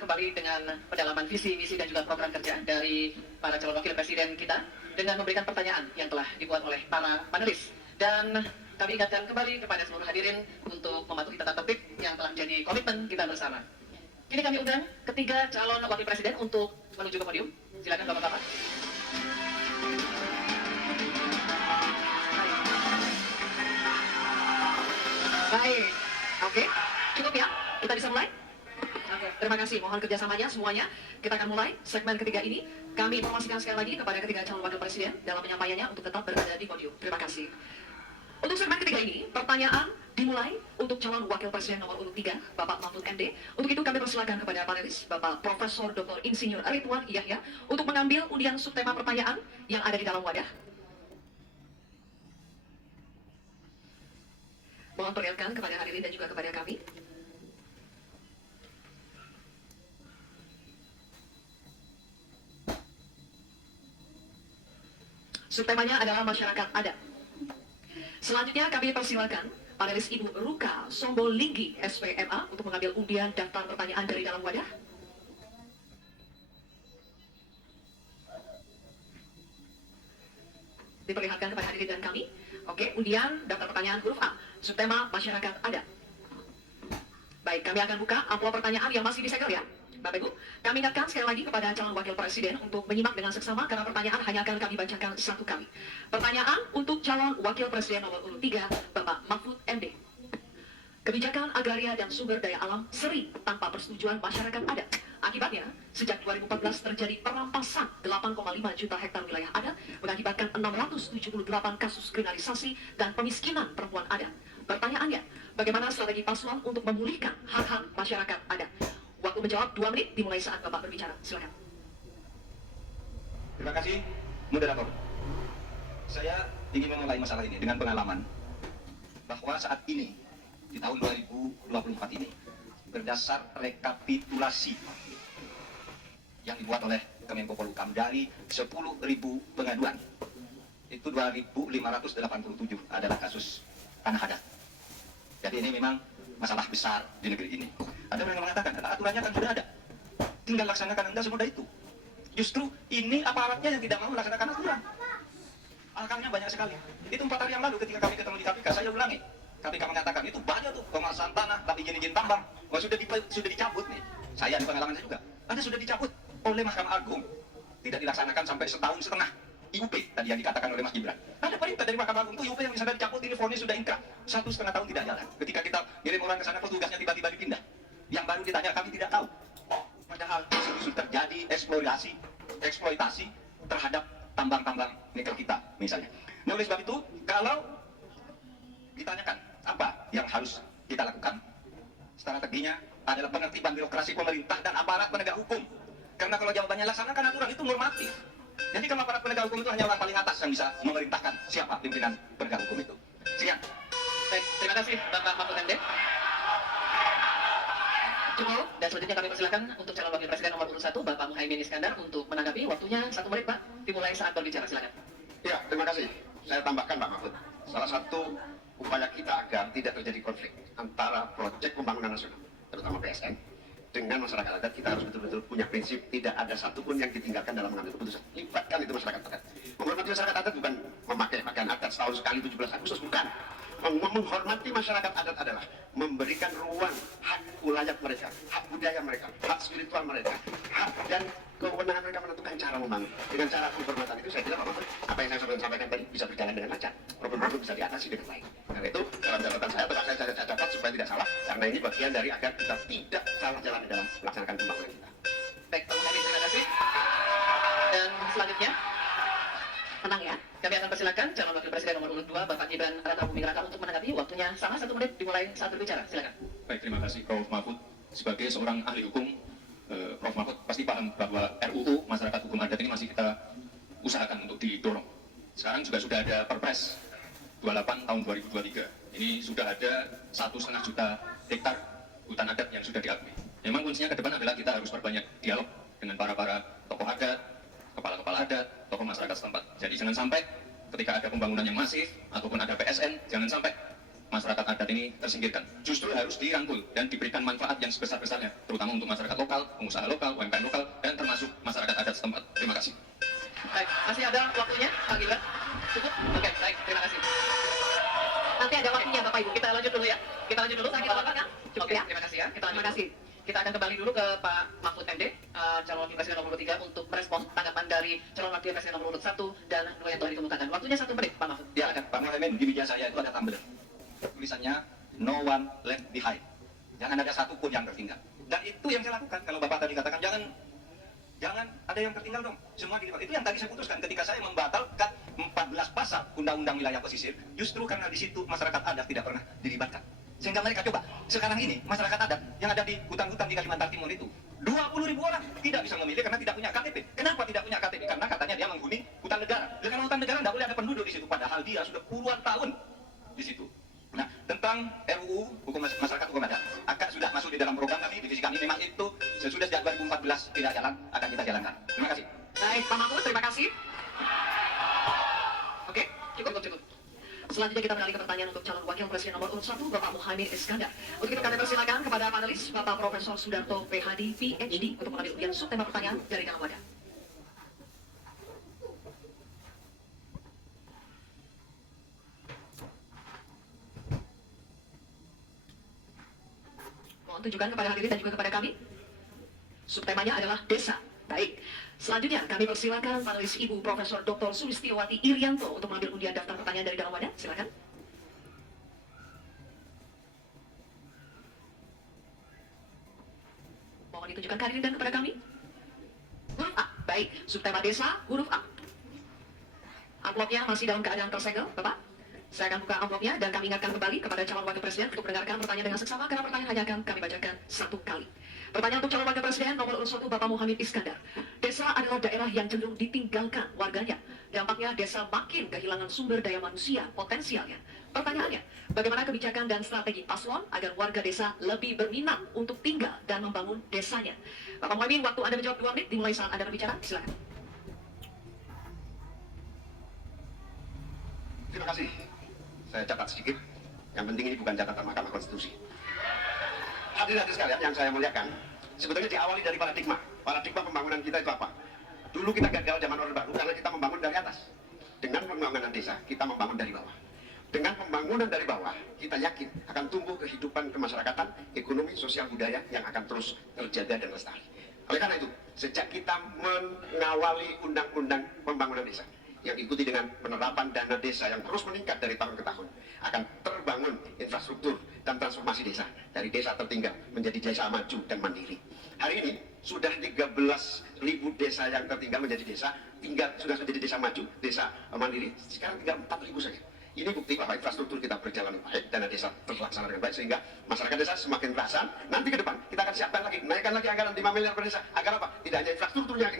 Kembali dengan pendalaman visi, misi dan juga program kerja dari para calon wakil presiden kita dengan memberikan pertanyaan yang telah dibuat oleh para panelis. Dan kami ingatkan kembali kepada seluruh hadirin untuk mematuhi tata tertib yang telah menjadi komitmen kita bersama. Kini kami undang ketiga calon wakil presiden untuk menuju ke podium. Silakan Bapak-Bapak. Baik, oke, cukup ya? Kita bisa mulai? Oke, terima kasih. Mohon kerjasamanya semuanya. Kita akan mulai segmen ketiga ini. Kami informasikan sekali lagi kepada ketiga calon wakil presiden dalam penyampaiannya untuk tetap berada di podium. Terima kasih. Untuk segmen ketiga ini, pertanyaan dimulai untuk calon wakil presiden nomor urut 3, Bapak Mahfud MD. Untuk itu kami persilakan kepada panelis, Bapak Profesor Dr. Insinyur Ridwan Yahya, untuk mengambil undian subtema pertanyaan yang ada di dalam wadah. Mohon perlihatkan kepada hadirin dan juga kepada kami. Subtemanya adalah masyarakat adat. Selanjutnya kami persilakan panelis Ibu Ruka Sombolinggi, SPMA, untuk mengambil undian daftar pertanyaan dari dalam wadah. Diperlihatkan kepada hadirin dan kami. Oke, undian daftar pertanyaan huruf A, subtema masyarakat adat. Baik, kami akan buka amplop pertanyaan yang masih disegel ya. Bapak Ibu, kami ingatkan sekali lagi kepada calon wakil presiden untuk menyimak dengan seksama karena pertanyaan hanya akan kami bacakan satu kali. Pertanyaan untuk calon wakil presiden nomor urut 3, Bapak Mahfud MD. Kebijakan agraria dan sumber daya alam sering tanpa persetujuan masyarakat adat. Akibatnya, sejak 2014 terjadi perampasan 8,5 juta hektar wilayah adat, mengakibatkan 678 kasus kriminalisasi dan pemiskinan perempuan adat. Pertanyaannya, bagaimana strategi paslon untuk memulihkan hak-hak masyarakat adat? Waktu menjawab 2 menit dimulai saat Bapak berbicara. Silakan. Terima kasih, moderator. Saya ingin memulai masalah ini dengan pengalaman bahwa saat ini, di tahun 2024 ini, berdasar rekapitulasi yang dibuat oleh Kemenko Polhukam dari 10.000 pengaduan, itu 2.587 adalah kasus tanah adat. Jadi ini memang masalah besar di negeri ini. Ada yang mengatakan, aturannya kan sudah ada, tinggal laksanakan, Anda semudah itu. Justru ini aparatnya yang tidak mau melaksanakan aturan. Akalnya banyak sekali. Itu 4 hari yang lalu ketika kami ketemu di KPK, saya ulangi. KPK mengatakan itu banyak tuh pemasaran tanah, tapi izin tambang, sudah dicabut nih. Saya di pengalaman saya juga, ada sudah dicabut oleh Mahkamah Agung, tidak dilaksanakan sampai setahun setengah. IUP tadi yang dikatakan oleh Mas Gibran. Ada perintah dari Mahkamah Agung, itu IUP yang misalnya dicabut, ini vonis sudah inkrah. 1,5 tahun tidak jalan. Ketika kita ngirim orang ke sana, petugasnya tiba-tiba dipindah. Yang baru ditanya, kami tidak tahu. Padahal di terjadi eksploitasi terhadap tambang-tambang nikel kita, misalnya. Nah, oleh sebab itu, kalau ditanyakan apa yang harus kita lakukan, strateginya adalah penertiban birokrasi pemerintah dan aparat penegak hukum. Karena kalau jawabannya laksanakan aturan, itu normatif. Jadi kalau aparat penegak hukum itu hanya orang paling atas yang bisa memerintahkan siapa pimpinan penegak hukum itu. Sekian. Baik, terima kasih Bapak Mahfud MD. Cukup, dan selanjutnya kami persilakan untuk calon wakil presiden nomor urut 1, Bapak Muhaimin Iskandar, untuk menanggapi. Waktunya 1 menit, Pak. Dimulai saat berbicara, silakan. Ya, terima kasih. Saya tambahkan, Pak Mahfud. Salah satu upaya kita agar tidak terjadi konflik antara proyek pembangunan nasional, terutama PSN, dengan masyarakat adat, kita harus betul-betul punya prinsip tidak ada satupun yang ditinggalkan dalam mengambil keputusan. Libatkan itu masyarakat adat. Menghormati masyarakat adat bukan memakai pakaian adat setahun sekali 17 Agustus, bukan. Menghormati masyarakat adat adalah memberikan ruang hak ulayat mereka, hak budaya mereka, hak spiritual mereka, hak dan kewenangan mereka menentukan cara membangun. Dengan cara penghormatan itu saya kira Pak Mahfud, apa yang saya sampaikan tadi bisa berjalan dengan lancar. Problem-problem bisa diatasi dengan baik. Karena itu dalam catatan saya tetap saya catat supaya tidak salah, karena ini bagian dari agar kita tidak salah jalan di dalam melaksanakan pembangunan kita. Baik, Pak Muhaimin, terima kasih. Dan selanjutnya, tenang ya, kami akan persilakan calon wakil presiden nomor urut 2, Bapak Gibran Rakabuming Raka, untuk menanggapi. Waktunya sama 1 menit dimulai saat berbicara, silakan. Baik, terima kasih Prof. Mahfud. Sebagai seorang ahli hukum, Prof. Mahfud pasti paham bahwa RUU Masyarakat Hukum Adat ini masih kita usahakan untuk didorong. Sekarang juga sudah ada Perpres 28 tahun 2023. Ini sudah ada 1,5 juta hektar hutan adat yang sudah diakui. Memang kuncinya ke depan adalah kita harus perbanyak dialog dengan para tokoh adat, kepala-kepala adat, tokoh masyarakat setempat. Jadi jangan sampai ketika ada pembangunan yang masif ataupun ada PSN, jangan sampai masyarakat adat ini tersingkirkan. Justru harus dirangkul dan diberikan manfaat yang sebesar-besarnya, terutama untuk masyarakat lokal, pengusaha lokal, UMKM lokal, dan termasuk masyarakat adat setempat. Terima kasih. Baik, masih ada waktunya, Pak Gibran? Cukup? Oke, baik, terima kasih. Nanti ada waktunya, Bapak Ibu. Kita lanjut dulu ya. Kita lanjut dulu. Kita lakukan. Cukup ya. Terima kasih ya. Terima kasih. Kita akan kembali dulu ke Pak Mahfud MD, calon wakil presiden nomor 3 untuk merespon tanggapan dari calon wakil presiden nomor 1 dan 2 yang telah dikemukakan. Waktunya 1 menit, Pak Mahfud. Ya, Pak Mohaimin, di meja saya itu ada tumbler. Tulisannya no one left behind. Jangan ada satupun yang tertinggal. Dan itu yang saya lakukan. Kalau Bapak tadi katakan jangan ada yang tertinggal dong. Semua dilibat. Itu yang tadi saya putuskan ketika saya membatalkan 14 pasal Undang-Undang Wilayah Pesisir. Justru karena di situ masyarakat adat tidak pernah dilibatkan. Sehingga mereka coba. Sekarang ini masyarakat adat yang ada di hutan-hutan di Kalimantan Timur itu 20.000 orang tidak bisa memilih karena tidak punya KTP. Kenapa tidak punya KTP? Karena katanya dia menghuni hutan negara. Dan kalau hutan negara tidak boleh ada penduduk di situ. Padahal dia sudah puluhan tahun di situ. Nah, tentang RUU hukum masyarakat hukum adat sudah masuk di dalam program kami, divisi kami. Memang itu sesudah sejak 2014 tidak jalan, akan kita jalankan. Terima kasih. Baik, Pak Mahfud, terima kasih. Oke, cukup. Selanjutnya kita beralih ke pertanyaan untuk calon wakil presiden nomor urut 1, Bapak Muhaimin Iskandar. Untuk itu kami persilakan kepada panelis, Bapak Profesor Sudarto, PhD, PhD, untuk mengambil ujian subtema pertanyaan dari dalam wadah. Mohon tunjukkan kepada hadirin dan juga kepada kami. Subtemanya adalah desa. Baik. Selanjutnya kami persilakan panelis Ibu Profesor Dr. Sulistiawati Irianto untuk mengambil undian daftar pertanyaan dari dalam wadah. Silakan. Mohon ditunjukkan ke hadirin dan kepada kami. Huruf A. Baik. Subtema desa, huruf A. Amplopnya masih dalam keadaan tersegel, Bapak. Saya akan buka amplopnya dan kami ingatkan kembali kepada calon wakil presiden untuk mendengarkan pertanyaan dengan seksama karena pertanyaan hanya akan kami bacakan 1 kali. Pertanyaan untuk calon wakil presiden nomor urut 1 Bapak Muhaimin Iskandar. Desa adalah daerah yang cenderung ditinggalkan warganya. Dampaknya desa makin kehilangan sumber daya manusia potensialnya. Pertanyaannya, bagaimana kebijakan dan strategi paslon agar warga desa lebih berminat untuk tinggal dan membangun desanya? Bapak Muhaimin, waktu Anda menjawab 2 menit dimulai saat Anda berbicara. Silakan. Terima kasih. Saya catat sedikit. Yang penting ini bukan catatan Mahkamah Konstitusi. Hadirin sekalian yang saya muliakan, sebetulnya diawali dari paradigma. Paradigma pembangunan kita itu apa? Dulu kita gagal zaman Orde Baru karena kita membangun dari atas. Dengan pembangunan desa, kita membangun dari bawah. Dengan pembangunan dari bawah, kita yakin akan tumbuh kehidupan kemasyarakatan, ekonomi, sosial, budaya yang akan terus terjaga dan lestari. Oleh karena itu, sejak kita mengawali undang-undang pembangunan desa, yang diikuti dengan penerapan dana desa yang terus meningkat dari tahun ke tahun, akan terbangun infrastruktur dan transformasi desa dari desa tertinggal menjadi desa maju dan mandiri. Hari ini sudah 13.000 desa yang tertinggal menjadi desa sudah menjadi desa maju, desa mandiri. Sekarang tinggal 4.000 saja. Ini bukti bahwa infrastruktur kita berjalan baik, dana desa terlaksana dengan baik, sehingga masyarakat desa semakin terasa. Nanti ke depan kita akan siapkan lagi, naikkan lagi anggaran 5 miliar per desa. Agar apa? Tidak hanya infrastrukturnya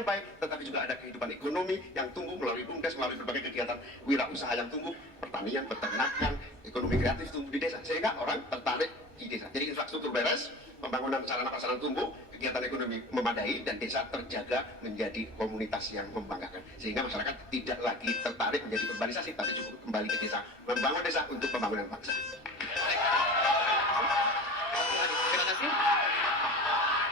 yang baik, tetapi juga ada kehidupan ekonomi yang tumbuh melalui BUMDes, melalui berbagai kegiatan wirausaha yang tumbuh, pertanian, peternakan, ekonomi kreatif tumbuh di desa, sehingga orang tertarik di desa. Jadi infrastruktur beres, pembangunan sarana prasarana tumbuh, kegiatan ekonomi memadai, dan desa terjaga menjadi komunitas yang membanggakan. Sehingga masyarakat tidak lagi tertarik menjadi urbanisasi, tapi cukup kembali ke desa, membangun desa untuk pembangunan bangsa. Terima kasih.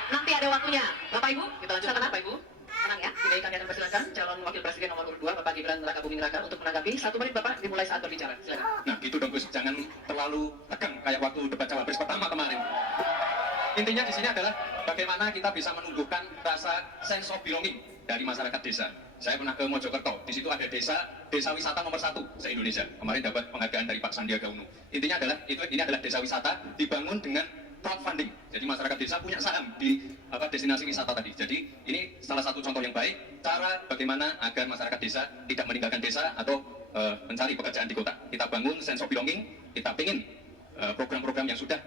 Nanti ada waktunya. Bapak Ibu, kita lanjutkan Bapak Ibu. Tenang ya. Jadi kami akan persilakan calon wakil presiden nomor urut 2 Bapak Gibran Rakabuming Raka untuk menanggapi. 1 menit Bapak dimulai saat berbicara. Silakan. Nah gitu dong Gus, jangan terlalu tegang kayak waktu debat cawapres pertama kemarin. Intinya di sini adalah bagaimana kita bisa menumbuhkan rasa sense of belonging dari masyarakat desa. Saya pernah ke Mojokerto, di situ ada desa wisata nomor 1 se-Indonesia. Kemarin dapat penghargaan dari Pak Sandiaga Uno. Intinya adalah ini adalah desa wisata dibangun dengan crowdfunding. Jadi masyarakat desa punya saham di destinasi wisata tadi. Jadi ini salah satu contoh yang baik cara bagaimana agar masyarakat desa tidak meninggalkan desa atau mencari pekerjaan di kota. Kita bangun sense of belonging, kita ingin program-program yang sudah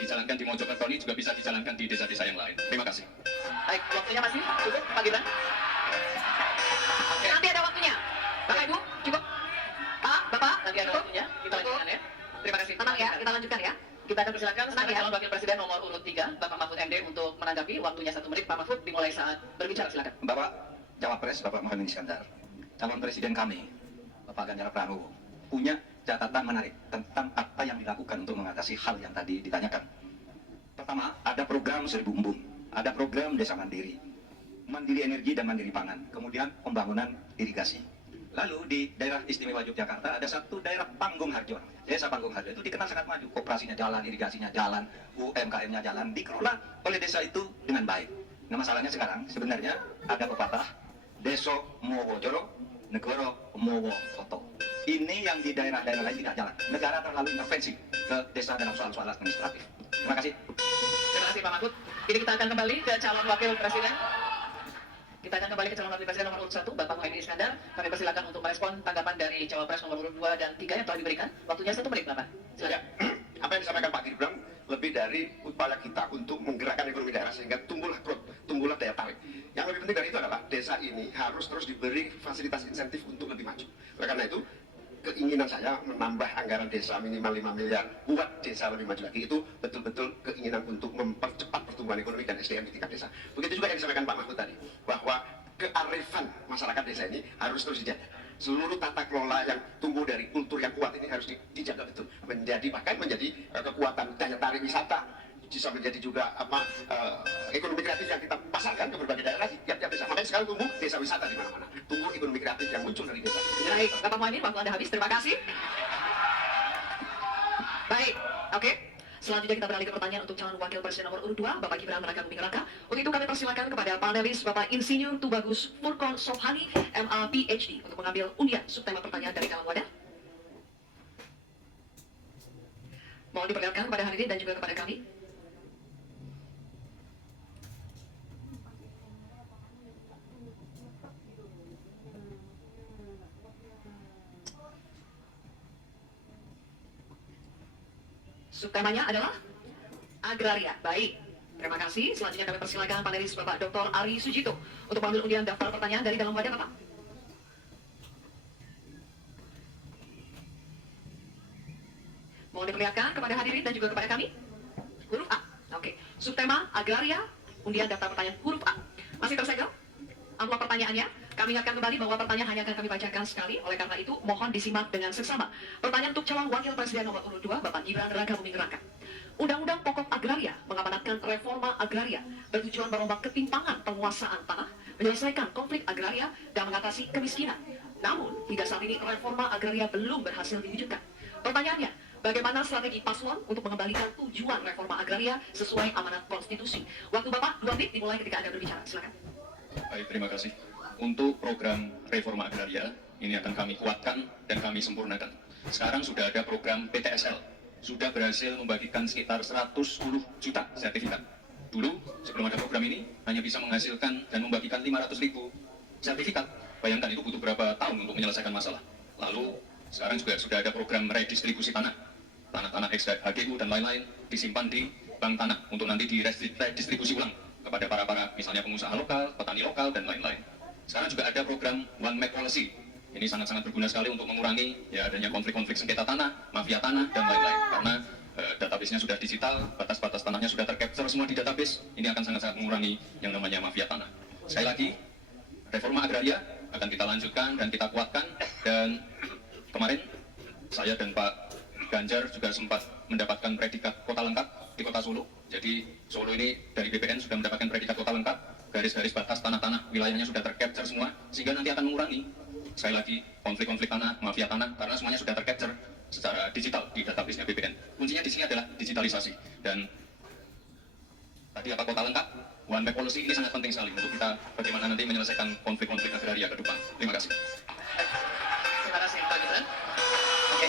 dijalankan di Mojokerto ini juga bisa dijalankan di desa-desa yang lain. Terima kasih. Baik, waktunya masih cukup Pak Gibran. Nanti ada waktunya. Bapak Ibu, cukup. Pak, Bapak, nanti ada waktunya. Kita lanjutkan ya. Terima kasih. Tenang ya, kita lanjutkan ya. Kita akan persilakan sekarang calon wakil presiden nomor urut 3 Bapak Mahfud MD untuk menanggapi. Waktunya 1 menit. Pak Mahfud dimulai saat berbicara, silakan. Bapak Cawapres, Bapak Muhaimin Iskandar, calon presiden kami, Bapak Ganjar Pranowo, punya catatan menarik tentang apa yang dilakukan untuk mengatasi hal yang tadi ditanyakan. Pertama, ada program 1000 embung, ada program desa mandiri, mandiri energi dan mandiri pangan, kemudian pembangunan irigasi. Lalu di daerah istimewa Yogyakarta ada satu daerah Panggung Harjo. Desa Panggung Harjo itu dikenal sangat maju, koperasinya jalan, irigasinya jalan, UMKM-nya jalan, dikelola oleh desa itu dengan baik. Nah masalahnya sekarang sebenarnya ada pepatah, Deso Mowo Joro, Negoro Mowo Foto. Ini yang di daerah-daerah lain tidak jalan. Negara terlalu intervensi ke desa dalam soal-soal administratif. Terima kasih. Terima kasih Pak Mahfud. Kini kita akan kembali ke calon wakil presiden. Kita akan kembali ke calon wakil presiden nomor urut 1, Bapak Muhaimin Iskandar. Kami persilakan untuk merespon tanggapan dari cawapres nomor urut 2 dan 3 yang telah diberikan. Waktunya 1 menit, Bapak. Silakan. Ya, apa yang disampaikan Pak Gibran lebih dari upaya kita untuk menggerakkan ekonomi daerah sehingga tumbuhlah daya tarik. Yang lebih penting dari itu adalah desa ini harus terus diberi fasilitas insentif untuk lebih maju. Oleh karena itu, keinginan saya menambah anggaran desa minimal 5 miliar buat desa lebih maju lagi, itu betul-betul keinginan untuk mempercepat pertumbuhan ekonomi dan SDM di tingkat desa. Begitu juga yang disampaikan Pak Mahfud tadi, bahwa kearifan masyarakat desa ini harus terus dijaga. Seluruh tata kelola yang tumbuh dari kultur yang kuat ini harus dijaga betul, bahkan menjadi kekuatan daya tarik wisata, bisa menjadi juga ekonomi kreatif yang kita pasarkan ke berbagai daerah di tiap-tiap desa. Makanya sekarang tumbuh desa wisata di mana-mana, tumbuh ekonomi kreatif yang muncul dari desa. Baik, Bapak Muhaimin, waktu Anda habis. Terima kasih. Baik, oke. Selanjutnya kita beralih ke pertanyaan untuk calon wakil presiden nomor urut 2, Bapak Gibran Raka Buming Raka. Untuk itu kami persilakan kepada panelis Bapak Insinyur Tubagus Furkon Sobhani, MA PhD, untuk mengambil undian subtema pertanyaan dari dalam wadah. Mohon diperlihatkan kepada hadirin dan juga kepada kami. Subtemanya adalah agraria. Baik, terima kasih. Selanjutnya kami persilakan panelis Bapak Dr. Ari Sujito untuk mengambil undian daftar pertanyaan dari dalam wadah, Bapak. Mohon diperlihatkan kepada hadirin dan juga kepada kami. Huruf A. Oke. Subtema agraria, undian daftar pertanyaan huruf A. Masih tersegel amplop pertanyaannya. Kami ingatkan kembali bahwa pertanyaan hanya akan kami bacakan sekali. Oleh karena itu, mohon disimak dengan seksama. Pertanyaan untuk calon wakil presiden nomor urut 2, Bapak Gibran Raka Buming Raka. Undang-undang Pokok Agraria mengamanatkan reforma agraria bertujuan merombak ketimpangan penguasaan tanah, menyelesaikan konflik agraria, dan mengatasi kemiskinan. Namun, hingga saat ini reforma agraria belum berhasil diwujudkan. Pertanyaannya, bagaimana strategi paslon untuk mengembalikan tujuan reforma agraria sesuai amanat konstitusi? Waktu Bapak 2 menit dimulai ketika Anda berbicara. Silakan. Baik, terima kasih. Untuk program reforma agraria, ini akan kami kuatkan dan kami sempurnakan. Sekarang sudah ada program PTSL, sudah berhasil membagikan sekitar 110 juta sertifikat. Dulu, sebelum ada program ini, hanya bisa menghasilkan dan membagikan 500.000 sertifikat. Bayangkan itu butuh berapa tahun untuk menyelesaikan masalah. Lalu, sekarang juga sudah ada program redistribusi tanah. Tanah-tanah HGU dan lain-lain disimpan di bank tanah untuk nanti diredistribusi ulang kepada para misalnya pengusaha lokal, petani lokal, dan lain-lain. Sekarang juga ada program One Map Policy. Ini sangat-sangat berguna sekali untuk mengurangi ya adanya konflik-konflik sengketa tanah, mafia tanah, dan lain-lain. Karena database-nya sudah digital, batas-batas tanahnya sudah tercapture semua di database. Ini akan sangat-sangat mengurangi yang namanya mafia tanah. Sekali lagi, reforma agraria akan kita lanjutkan dan kita kuatkan. Dan kemarin saya dan Pak Ganjar juga sempat mendapatkan predikat kota lengkap di kota Solo. Jadi Solo ini dari BPN sudah mendapatkan predikat kota lengkap. Garis-garis batas tanah-tanah wilayahnya sudah tercapture semua, sehingga nanti akan mengurangi sekali lagi konflik-konflik tanah, mafia tanah, karena semuanya sudah tercapture secara digital di database-nya BPN. Kuncinya di sini adalah digitalisasi. Dan tadi apa kota lengkap, One Map Policy ini sangat penting sekali untuk kita bagaimana nanti menyelesaikan konflik-konflik agraria ke depan. Terima kasih. Terima kasih Pak Gibran. Oke,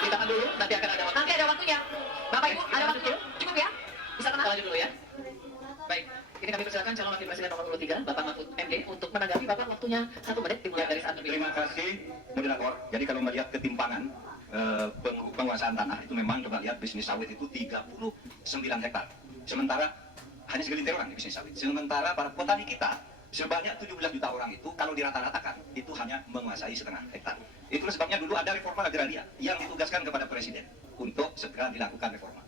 ditahan dulu, nanti akan ada waktu. Nanti ada waktunya. Bapak Ibu, ada waktunya? Cukup ya? Bisa tenang? Lanjut dulu ya. Baik. Ini kami persilakan calon wakil presiden nomor urut 3, Bapak Mahfud MD, untuk menanggapi. Bapak, waktunya 1 menit dimulai dari saat berdiri. Terima kasih, moderator. Jadi kalau melihat ketimpangan penguasaan tanah itu memang coba lihat bisnis sawit itu 39 hektar. Sementara hanya segelintir orang di bisnis sawit. Sementara para petani kita sebanyak 17 juta orang itu kalau dirata-ratakan itu hanya menguasai setengah hektar. Itulah sebabnya dulu ada reforma agraria yang ditugaskan kepada presiden untuk segera dilakukan reforma.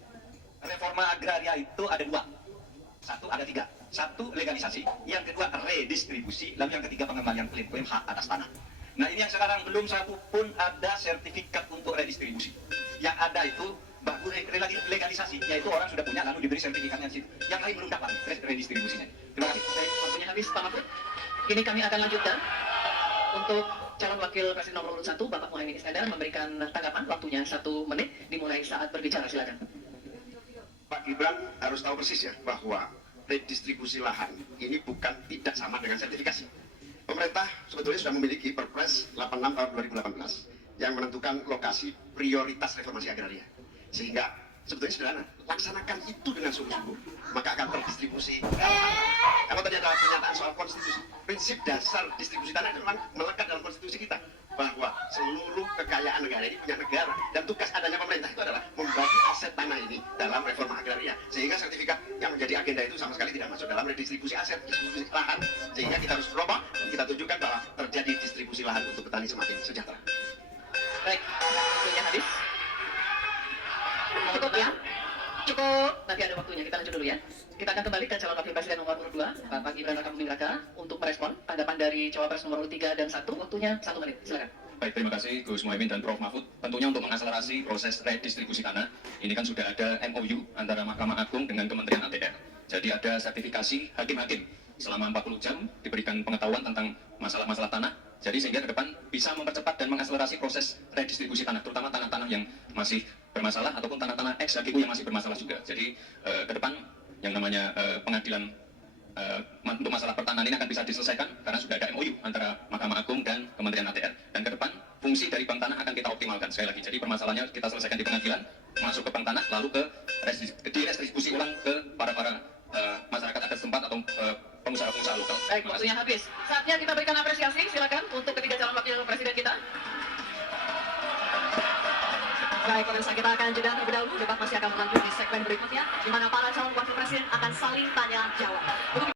Reforma agraria itu ada 2. Ada 3. 1 legalisasi, yang kedua redistribusi, lalu yang ketiga pengembalian klaim-klaim hak atas tanah. Nah ini yang sekarang belum satu pun ada sertifikat untuk redistribusi. Yang ada itu baku legalisasi, yaitu orang sudah punya lalu diberi sertifikatnya di situ. Yang lain belum dapat redistribusinya. Terima kasih. Baik, waktunya habis Pak Mahfud. Kini kami akan lanjutkan untuk calon wakil presiden nomor urut 1 Bapak Muhaimin Iskandar memberikan tanggapan, waktunya 1 menit dimulai saat berbicara, silakan. Pak Gibran harus tahu persis ya bahwa redistribusi lahan ini bukan tidak sama dengan sertifikasi. Pemerintah sebetulnya sudah memiliki Perpres 86 tahun 2018 yang menentukan lokasi prioritas reformasi agraria. Sehingga sebetulnya sederhana, laksanakan itu dengan sungguh-sungguh, maka akan terdistribusi. Kalau tadi ada pernyataan soal konstitusi, prinsip dasar distribusi tanah itu memang melekat dalam konstitusi kita, bahwa seluruh kekayaan negara ini punya negara, dan tugas adanya pemerintah itu adalah membagi aset tanah ini dalam reforma agraria, sehingga sertifikat yang menjadi agenda itu sama sekali tidak masuk dalam redistribusi aset, distribusi lahan, sehingga kita harus berubah dan kita tunjukkan bahwa terjadi distribusi lahan untuk petani semakin sejahtera. Baik, waktunya habis. Cukup ya? Cukup, nanti ada waktunya, kita lanjut dulu ya. Kita akan kembali ke calon wakil presiden nomor urut 2 Bapak Gibran Rakabuming Raka untuk merespon tanggapan dari cawapres nomor urut 3 dan 1, waktunya 1 menit, silakan. Baik, terima kasih Gus Muhaimin dan Prof. Mahfud. Tentunya untuk mengakselerasi proses redistribusi tanah, ini kan sudah ada MOU antara Mahkamah Agung dengan Kementerian ATR. Jadi ada sertifikasi hakim-hakim selama 40 jam diberikan pengetahuan tentang masalah-masalah tanah. Jadi sehingga ke depan bisa mempercepat dan mengakselerasi proses redistribusi tanah, terutama tanah-tanah yang masih bermasalah ataupun tanah-tanah ex-HGU yang masih bermasalah juga. Jadi ke depan yang namanya pengadilan untuk masalah pertanahan ini akan bisa diselesaikan karena sudah ada MOU antara Mahkamah Agung dan Kementerian ATR. Dan ke depan fungsi dari bank tanah akan kita optimalkan sekali lagi. Jadi permasalahannya kita selesaikan di pengadilan, masuk ke bank tanah, lalu ke direstribusi ulang ke para masyarakat adat setempat atau pengusaha-pengusaha lokal. Baik, waktunya habis. Saatnya kita berikan apresiasi, silakan untuk ketiga calon wakil presiden kita. Baik, pemirsa, kita akan jeda terlebih dahulu. Debat masih akan berlanjut di segmen berikutnya, di mana para calon wakil presiden akan saling tanya jawab.